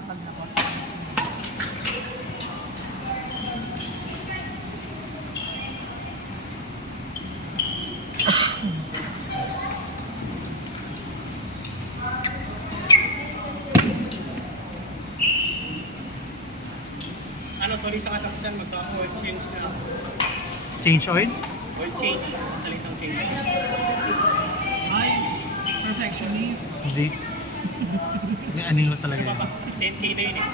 pag nakos. Ano, tuloy sa katapusan, magka-oil change na. Change oil? Oil change. Salitang change. Ay, perfectionist. Hindi. May anin mo talaga Ano yan. ba? 10K na yun eh.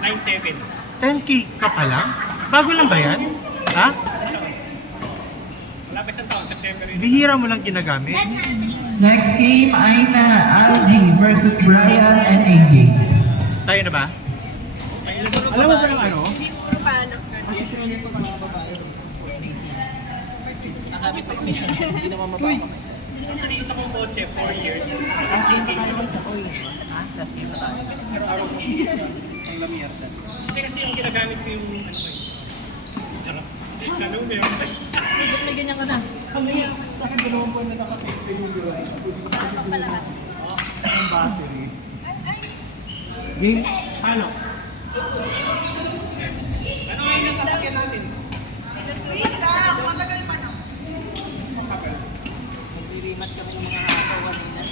9.7. 10K ka pa lang? Bago lang ba yan? Ha? Wala pa isang taon, September yun. Bihira mo lang ginagamit? Next game, Aina Algie versus Brian and AJ. Tayo na ba? Alam mo ba yung ano? Hindi puro paano. Nakabit pa kami. Hindi naman mababa. Sa isa kong kotse, 4 years. Last game pa tayo sa oil. Ha? Last game pa tayo. Araw-araw ko siya ang lamierda. Hindi kasi yung ginagamit ko yung ano ko eh. Charot. Ganun ba yung Ba't may ganyan ka na? Pamaya, sa akin dalawang buwan na nakapit yung UI. Parang palakas. Ang battery. Game? Ano? Ano nga yung nasasakyan natin? Wait lang! Matagal pa na. Matagal. Mag-rematch kami ng mga nakakawa nila.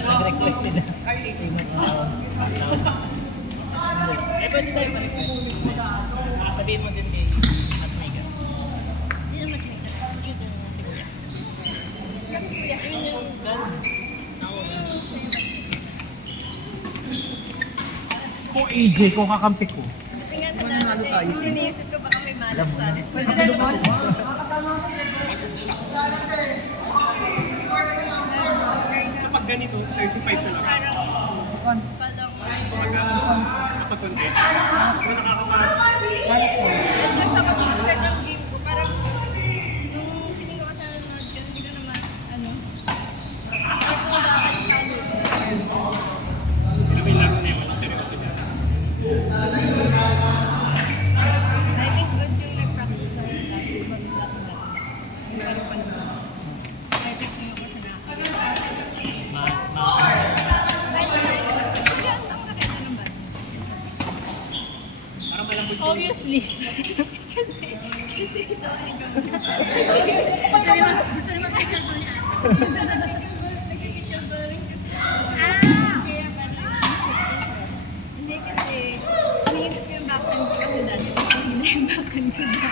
Nag-request nila. Eh, pwede tayo ma-request. Sabihin mo din kay Matchmaker. Sino Matchmaker? Yun yung si Kuya. Yun yung gan. Kung AJ, kung kakampi ko. Nanalo tayo sis. Iniisip ko baka may malas talis. Sa pag ganito, 35 na lang. So kapag konti, mas nakakaparang. Basta sa pag-check ng game ko, parang nung feeling ko kasi nanonood ka, hindi ko naman, ano, ay kung bakit talo. Pero may laro na yun, seryoso niya. I think good yung nag-practice na rin tayo. Maganda ko na. Pero pa naman. I think ngayon ko sa Parang malambot yun. Obviously. kasi ito ay gawin. Gusto naman picture ko niya. Gusto naman nag-picture ko rin kasi. Kaya pala. Hindi kasi, iniisip ko yung backhand ko kasi dati. Kasi hindi yung backhand ko dati.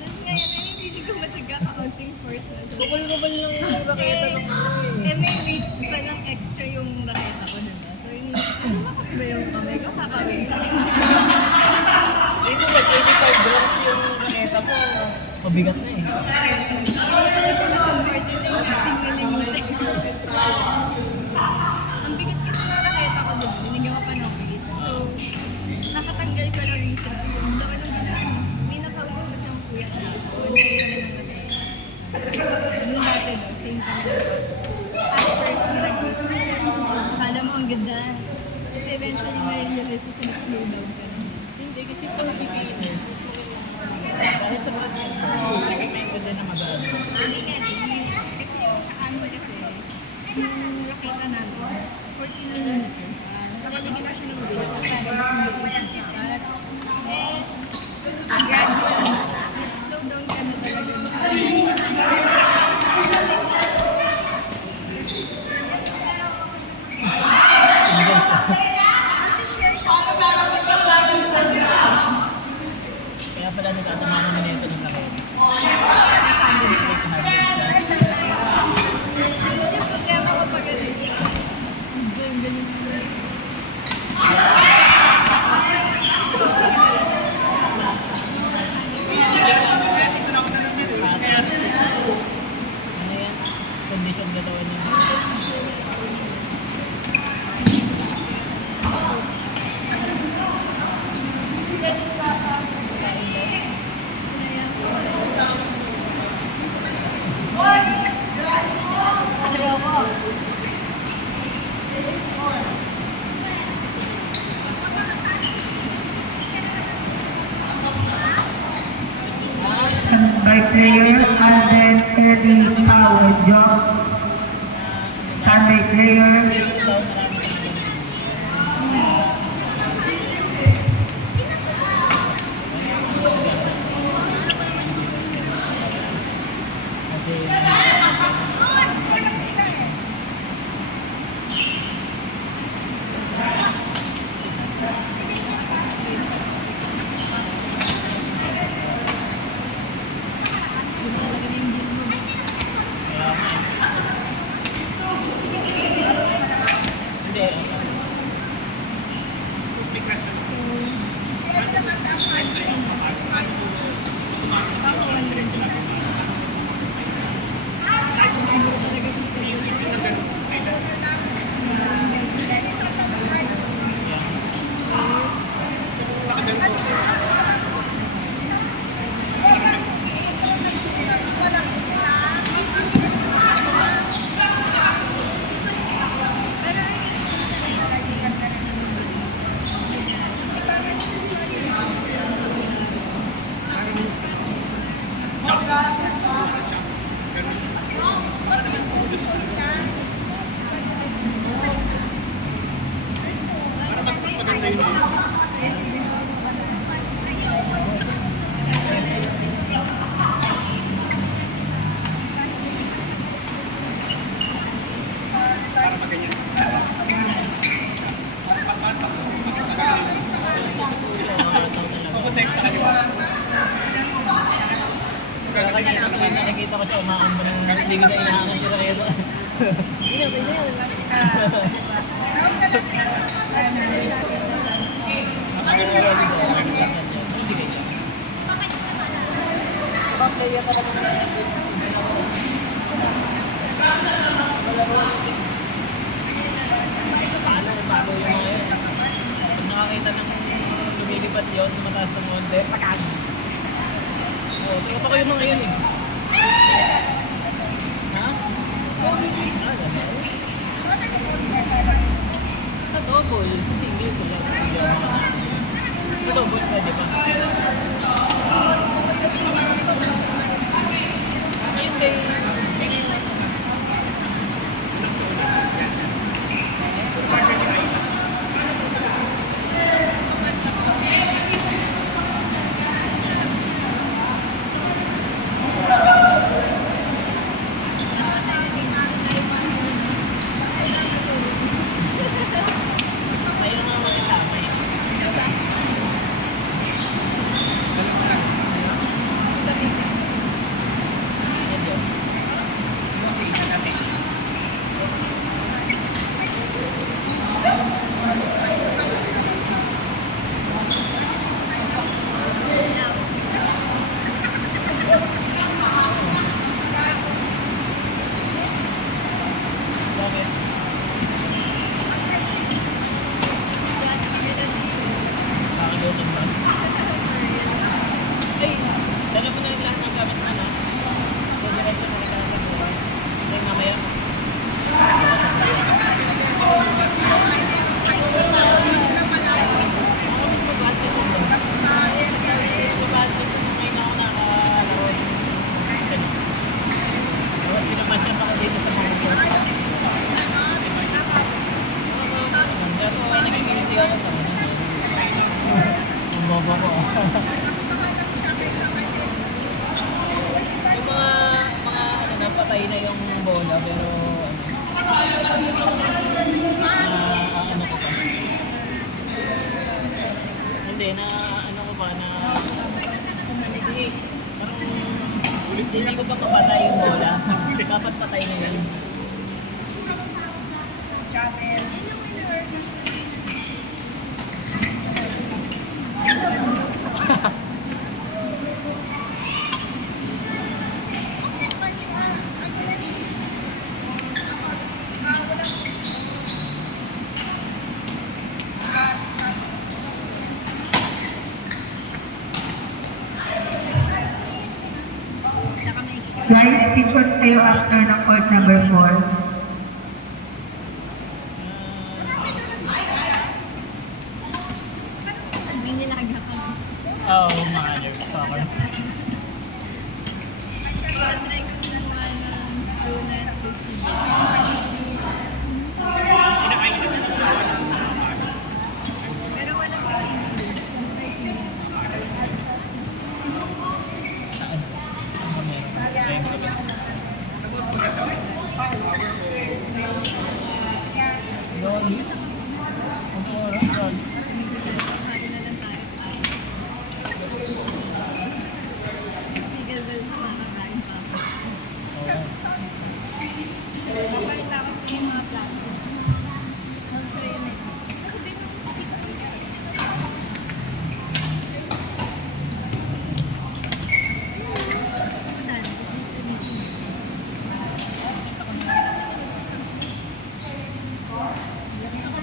Tapos ngayon, ay hindi ko masagka-counting force na. Bukol-bukol lang yung raketa ng Eh, may weights pa ng extra yung raketa ko na. So, iniisip ko, lumakas ba yung kamay ko? Kaka-weights ko. Hindi ko ba 85 grams yung raketa mo? Mabigat na eh. Ang bigat kasi ng raketa ko doon, binigyan ko pa ng weight. So, nakatanggal ko na reason ko. Yung laki ng gano'n. May nakausap kasi ang kuya ko. Hindi kami ng raketa. Ganun dati daw, same kami ng weights. At first, may nag-weights. Akala mo ang ganda. Kasi eventually, na-realize ko sa nag-slow down ka na. Hindi kasi po nakikitin. Dahil sa mga kasi ito din na magano. Kasi yung sa ano kasi, yung rakita namin, 14 minutes. Tapos hindi na siya ng weights para mas mabilis yung start. Eh, gradually, nasa-slow down ka na talaga. Kaya pala nagkatamahan na nito ng raketa. Yung problema ko pag ganun. Ano yan? Condition katawan niya. Standby player, Alden Kelly Power Jobs. Standby player, Para maganyan. Papunta sa kaliwa. Nakikita ko siya umaambon ng hindi ko na inaangat yung Laredo. Playa pa kami na paano kung bago yung mga yun? Pag nakakita ng lumilipat yun, mataas ng monte, pakag! Oo, tingnan pa ko yung mga yun eh. Ha? Sa double, sa single ko lang. Sa double, pwede pa. Ayun din. Mayroon mga magkasama eh. Yan yun. Bakit? Nakagutom ba? Ay, dala mo na yung lahat ng gamit mo na. So, diretso na yung gamit mo. Ay, mamaya. Ako mismo budget ko. Budget ko ngayon ako nakalaro. Tapos pinapansyan pa ko dito sa mga ko. Kaya so, nakikiliti ako pa. Ang bobo ko. Yung mga ano, napatay na yung bola pero ano ko pa. Hindi na ano ko pa na hindi parang hindi ko pa mapatay yung bola. Dapat patay na yan. Guys, picture sa'yo after ng court number 4. May nilaga ka. Oo, mga soccer. Sa next naman ng Lunes, pero walang single. May single. Sumali na lang tayo. Tigil bell na makakain pa ako. Papalita ko sa yung mga plato. Mag-try na ito. Ako din saan? Gusto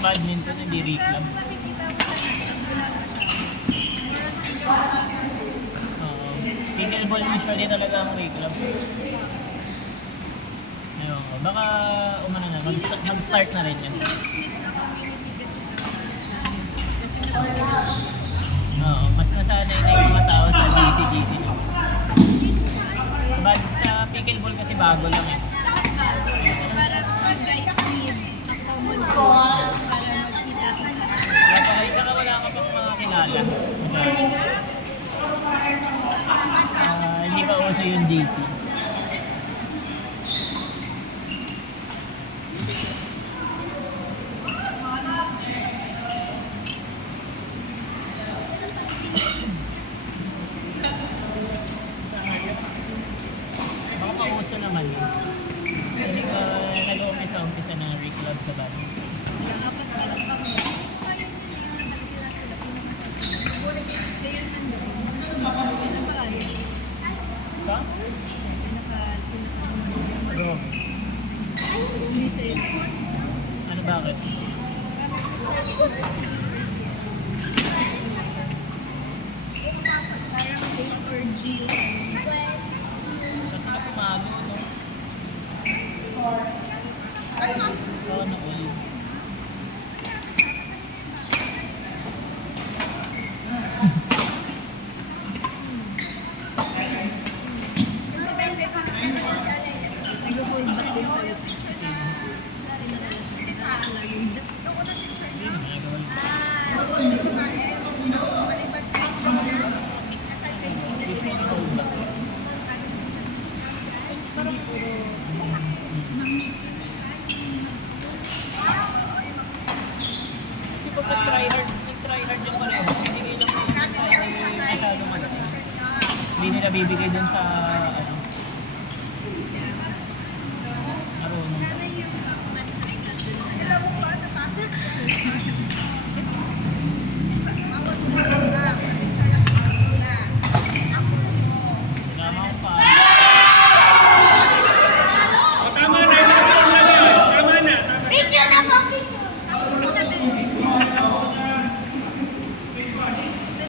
badminton, hindi reclub. Nakikita mo sa nasa, wala na siya. Murang tingnan mo lang kasi. Oo. Pickleball usually talaga ang reclub. Ayun, baka umano na, mag-start na rin yan. Close-knit na community kasi kasi nasanay. Oo, mas nasanay na yung mga tao sa GC no. Sa pickleball kasi bago lang eh. Parang pag guys need a common goal para magkita-kita. Kaya saka wala ka pang mga kilala. Hindi pa uso yung GC. Baka pauso naman yun. Kasi nag-umpisa ng reclub sa bali. Apat pa lang kami. Kaya yun yung nakikita sila. Siya yung nandun. Pinapakali. Ba? Bro, Hindi siya yun. ano bakit? Parang A or G. Kasi na pumago, no? Oo, no, all. Nag-hold back din tayo. Kasi pag nag-try hard yung pareho, hindi lang masyado malaki. Hindi nila bibigay dun sa, ano, marunong. Sana yung match na sa alam mo ba, napasok? Sinama ko pa. O, tama na, isang score lang yun. Tama na, tama na. Picture na po! Picture!